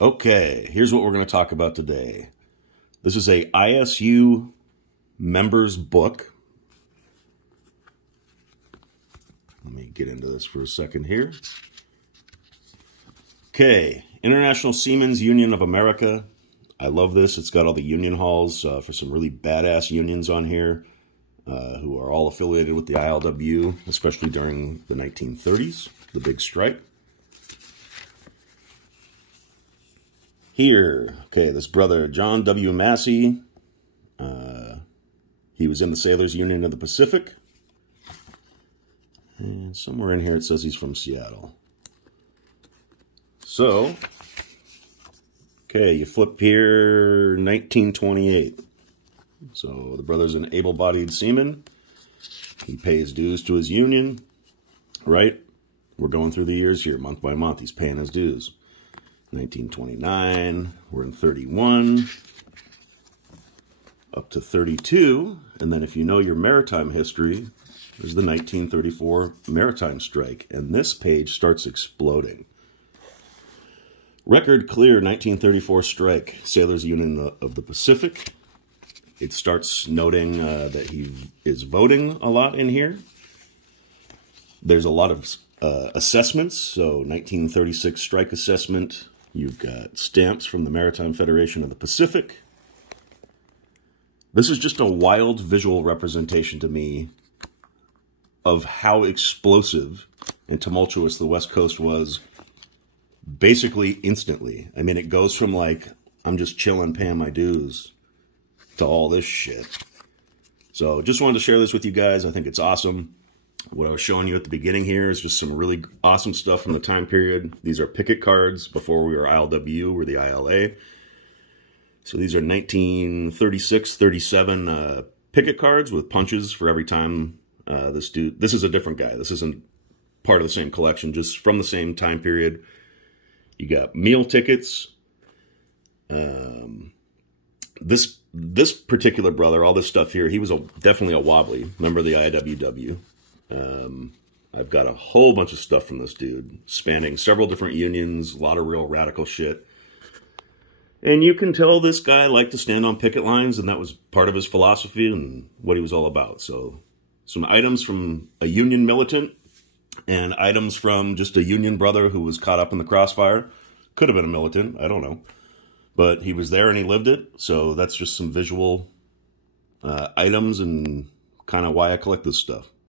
Okay, here's what we're going to talk about today. This is a ISU members book. Let me get into this for a second here. Okay, International Seamen's Union of America. I love this. It's got all the union halls for some really badass unions on here who are all affiliated with the ILWU, especially during the 1930s, the big strike. Here, okay, this brother, John W. Massey, he was in the Sailors Union of the Pacific. And somewhere in here it says he's from Seattle. So, okay, you flip here, 1928. So the brother's an able-bodied seaman. He pays dues to his union, right? We're going through the years here, month by month. He's paying his dues. 1929, we're in 31, up to 32, and then if you know your maritime history, there's the 1934 maritime strike, and this page starts exploding. Record clear 1934 strike, Sailors Union of the Pacific. It starts noting that he is voting a lot in here. There's a lot of assessments, so 1936 strike assessment. You've got stamps from the Maritime Federation of the Pacific. This is just a wild visual representation to me of how explosive and tumultuous the West Coast was basically instantly. I mean, it goes from like, I'm just chilling, paying my dues, to all this shit. So just wanted to share this with you guys. I think it's awesome. What I was showing you at the beginning here is just some really awesome stuff from the time period. These are picket cards before we were ILWU or the ILA. So these are 1936, 37 picket cards with punches for every time this dude... This is a different guy. This isn't part of the same collection, just from the same time period. You got meal tickets. This particular brother, all this stuff here, he was definitely a wobbly member of the IWW. I've got a whole bunch of stuff from this dude, spanning several different unions, a lot of real radical shit. And you can tell this guy liked to stand on picket lines, and that was part of his philosophy and what he was all about. So some items from a union militant and items from just a union brother who was caught up in the crossfire. Could have been a militant, I don't know. But he was there and he lived it, so that's just some visual items and kind of why I collect this stuff.